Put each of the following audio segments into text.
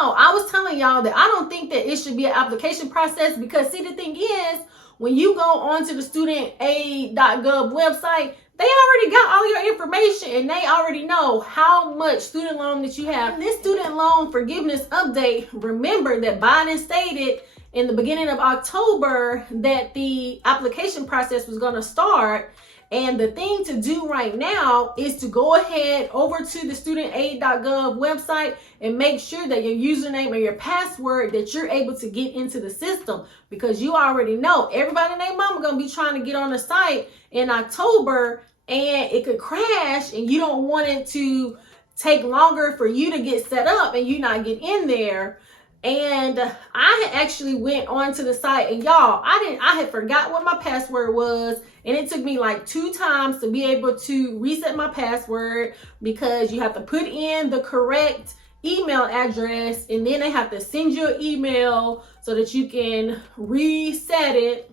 no, I was telling y'all that I don't think that it should be an application process, because see, the thing is, when you go onto the studentaid.gov website, they already got all your information and they already know how much student loan that you have. In this student loan forgiveness update, remember that Biden stated in the beginning of October that the application process was going to start. And the thing to do right now is to go ahead over to the studentaid.gov website and make sure that your username and your password, that you're able to get into the system, because you already know everybody and their mama going to be trying to get on the site in October, and it could crash, and you don't want it to take longer for you to get set up and you not get in there. And I had actually went onto the site, and y'all, I had forgot what my password was, and it took me like 2 times to be able to reset my password, because you have to put in the correct email address, and then they have to send you an email so that you can reset it.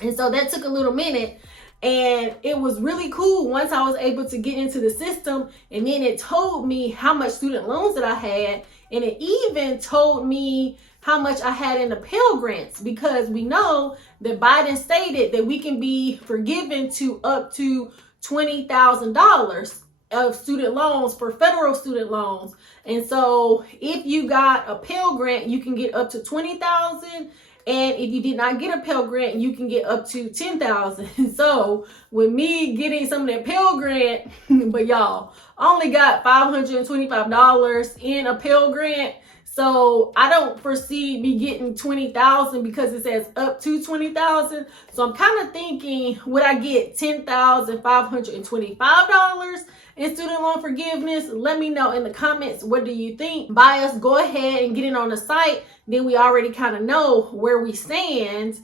And so that took a little minute. And it was really cool once I was able to get into the system, and then it told me how much student loans that I had, and it even told me how much I had in the Pell Grants, because we know that Biden stated that we can be forgiven to up to $20,000 of student loans for federal student loans. And so if you got a Pell Grant, you can get up to $20,000. And if you did not get a Pell Grant, you can get up to $10,000. So with me getting some of that Pell Grant, but y'all, I only got $525 in a Pell Grant. So I don't foresee me getting $20,000, because it says up to $20,000. So I'm kind of thinking, would I get $10,525 in student loan forgiveness? Let me know in the comments. What do you think? By us go ahead and get it on the site, then we already kind of know where we stand.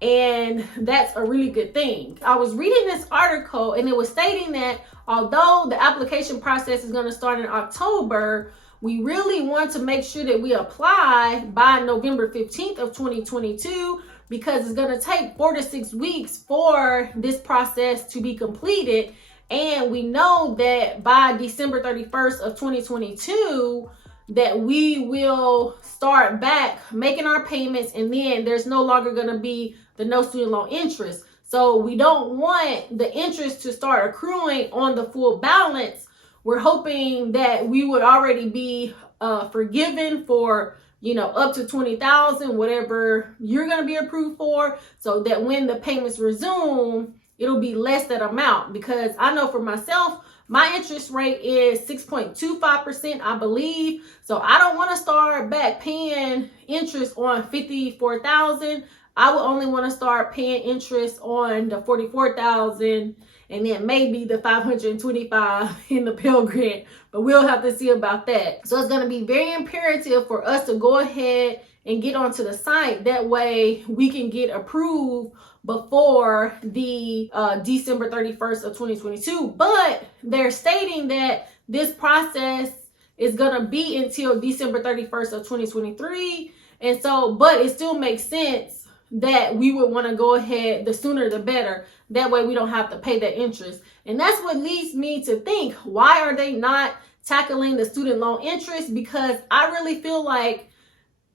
And that's a really good thing. I was reading this article, and it was stating that although the application process is going to start in October, we really want to make sure that we apply by November 15th of 2022, because it's going to take 4 to 6 weeks for this process to be completed. And we know that by December 31st of 2022, that we will start back making our payments, and then there's no longer going to be the no student loan interest. So we don't want the interest to start accruing on the full balance. We're hoping that we would already be forgiven for, up to $20,000, whatever you're going to be approved for, so that when the payments resume, it'll be less that amount. Because I know for myself, my interest rate is 6.25%, I believe. So I don't want to start back paying interest on $54,000. I would only want to start paying interest on the $44,000, and then maybe the $525 in the Pell Grant. But we'll have to see about that. So it's going to be very imperative for us to go ahead and get onto the site. That way we can get approved before the December 31st of 2022. But they're stating that this process is going to be until December 31st of 2023. And so, but it still makes sense that we would want to go ahead, the sooner the better. That way we don't have to pay that interest. And that's what leads me to think, why are they not tackling the student loan interest? Because I really feel like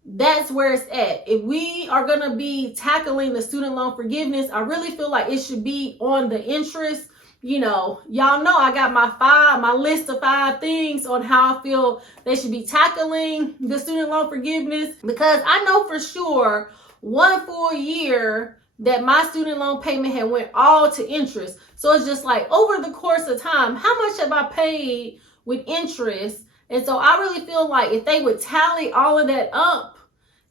that's where it's at. If we are going to be tackling the student loan forgiveness, I really feel like it should be on the interest. Y'all know I got my list of 5 things on how I feel they should be tackling the student loan forgiveness, because I know for sure 1 full year that my student loan payment had went all to interest. So it's just like, over the course of time, how much have I paid with interest? And so I really feel like if they would tally all of that up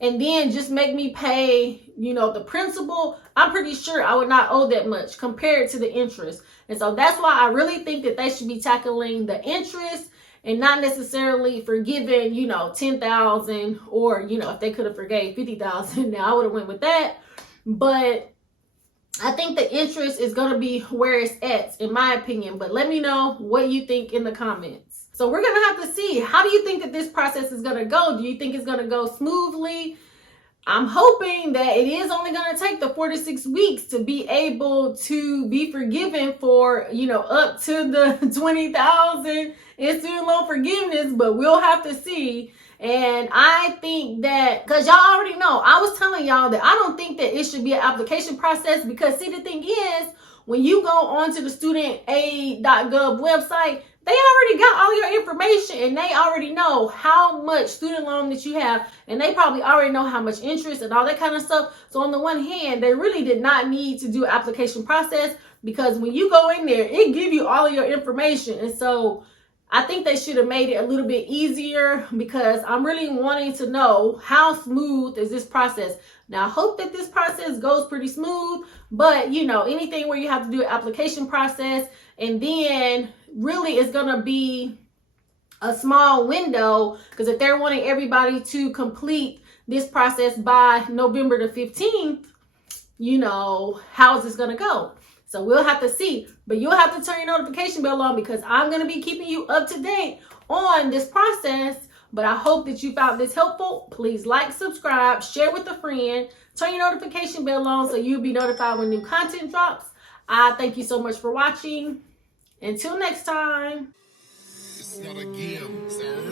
and then just make me pay, the principal, I'm pretty sure I would not owe that much compared to the interest. And so that's why I really think that they should be tackling the interest and not necessarily forgiving, $10,000, or, if they could have forgave $50,000, now I would have went with that. But I think the interest is going to be where it's at, in my opinion. But let me know what you think in the comments. So we're going to have to see, how do you think that this process is going to go? Do you think it's going to go smoothly? I'm hoping that it is only going to take the 4 to 6 weeks to be able to be forgiven for, up to the $20,000 in student loan forgiveness, but we'll have to see. And I think that, because y'all already know, I was telling y'all that I don't think that it should be an application process, because see, the thing is, when you go onto the studentaid.gov website, they already got all your information, and they already know how much student loan that you have, and they probably already know how much interest and all that kind of stuff. So on the one hand, they really did not need to do an application process, because when you go in there, it gives you all of your information. And so I think they should have made it a little bit easier, because I'm really wanting to know how smooth is this process. Now, I hope that this process goes pretty smooth, but you know, anything where you have to do an application process, and then really it's going to be a small window, because if they're wanting everybody to complete this process by November the 15th, you know, how is this going to go? So we'll have to see, but you'll have to turn your notification bell on, because I'm going to be keeping you up to date on this process. But I hope that you found this helpful. Please like, subscribe, share with a friend, turn your notification bell on so you'll be notified when new content drops. I thank you so much for watching. Until next time. It's not a game, sir.